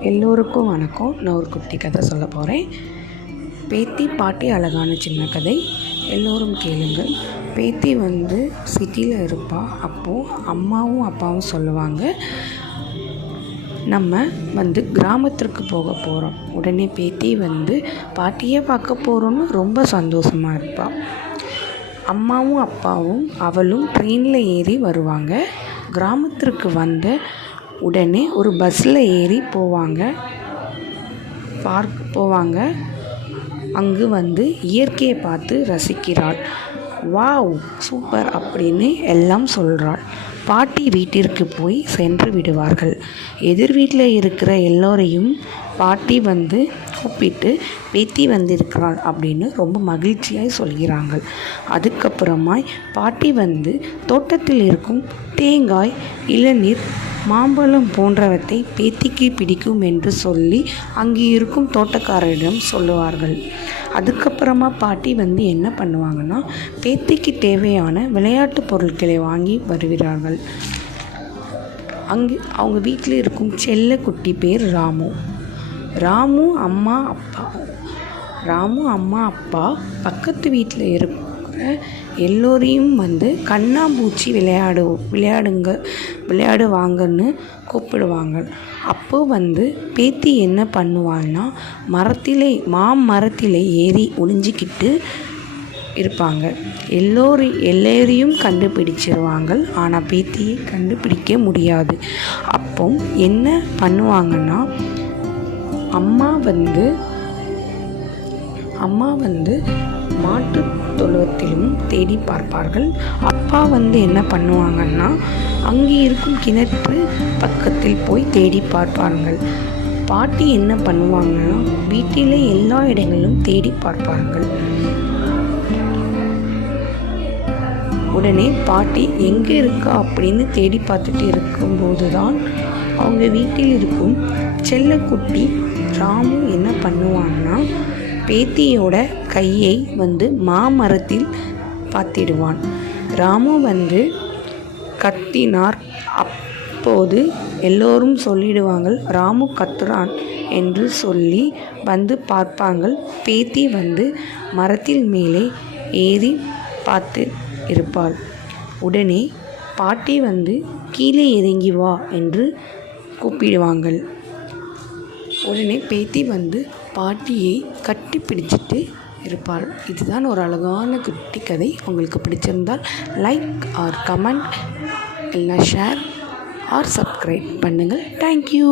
எல்லோருக்கும் வணக்கம். நான் ஒரு குட்டி கதை சொல்ல போகிறேன். பேத்தி பாட்டி அழகான சின்ன கதை. எல்லோரும் கேளுங்கள். பேத்தி சிட்டியில் இருப்பா. அப்போது அம்மாவும் அப்பாவும் சொல்லுவாங்க, நம்ம கிராமத்திற்கு போக போகிறோம். உடனே பேத்தி பாட்டியை பார்க்க போகிறோன்னு ரொம்ப சந்தோஷமாக இருப்பாள். அம்மாவும் அப்பாவும் அவளும் ட்ரெயினில் ஏறி வருவாங்க. கிராமத்திற்கு உடனே ஒரு பஸ்ஸில் ஏறி போவாங்க. பார்க் போவாங்க. அங்கு இயற்கையை பார்த்து ரசிக்கிறாள். வாவ், சூப்பர் அப்படின்னு எல்லாம் சொல்கிறாள். பாட்டி வீட்டிற்கு போய் சென்று விடுவார்கள். எதிர் வீட்டில் இருக்கிற எல்லோரையும் பாட்டி கூப்பிட்டு பேத்தி வந்திருக்கிறாள் அப்படின்னு ரொம்ப மகிழ்ச்சியாக சொல்கிறாங்க. அதுக்கப்புறமாய் பாட்டி தோட்டத்தில் இருக்கும் தேங்காய், இளநீர், மாம்பழம் போன்றவற்றை பேத்திக்கு பிடிக்கும் என்று சொல்லி அங்கே இருக்கும் தோட்டக்காரரிடம் சொல்லுவார்கள். அதுக்கப்புறமா பாட்டி என்ன பண்ணுவாங்கன்னா, பேத்திக்கு தேவையான விளையாட்டு பொருட்களை வாங்கி வருகிறார்கள். அவங்க வீட்டில் இருக்கும் செல்ல குட்டி பேர் ராமு. ராமு அம்மா அப்பா பக்கத்து வீட்டில் இருக்கிற எல்லோரையும் கண்ணாம்பூச்சி விளையாடுவாங்கன்னு கூப்பிடுவாங்க. அப்போது பேத்தி என்ன பண்ணுவாள்னா, மாமரத்திலே ஏறி ஒளிஞ்சிக்கிட்டு இருப்பாங்க. எல்லோரையும் கண்டுபிடிச்சிருவாங்க. ஆனால் பேத்தியை கண்டுபிடிக்க முடியாது. அப்போ என்ன பண்ணுவாங்கன்னா, அம்மா மாட்டு தொழுவத்திலும் தேடி பார்ப்பார்கள். அப்பா என்ன பண்ணுவாங்கன்னா, அங்கே இருக்கும் கிணற்று பக்கத்தில் போய் தேடி பார்ப்பார்கள். பாட்டி என்ன பண்ணுவாங்கன்னா, வீட்டிலே எல்லா இடங்களிலும் தேடி பார்ப்பார்கள். உடனே பாட்டி எங்கே இருக்கா அப்படின்னு தேடி பார்த்துட்டு இருக்கும்போது தான் அவங்க வீட்டில் இருக்கும் செல்லக்குட்டி ராமு என்ன பண்ணுவான்னா, பேத்தியோட கையை மாமரத்தில் பார்த்திடுவான். ராமு கத்தினார். அப்போது எல்லோரும் சொல்லிடுவாங்க, ராமு கத்துறான் என்று சொல்லி பார்ப்பாங்க. பேத்தி மரத்தில் மேலே ஏறி பார்த்து இருப்பாள். உடனே பாட்டி கீழே இறங்கி வா என்று கூப்பிடுவாங்க. உடனே பேத்தி பாட்டியை கட்டி பிடிச்சிட்டு இருப்பாள். இதுதான் ஒரு அழகான குட்டி கதை. உங்களுக்கு பிடிச்சிருந்தால் லைக் ஆர் கமெண்ட், இல்லைனா ஷேர் ஆர் சப்ஸ்கிரைப் பண்ணுங்கள். தேங்க்யூ.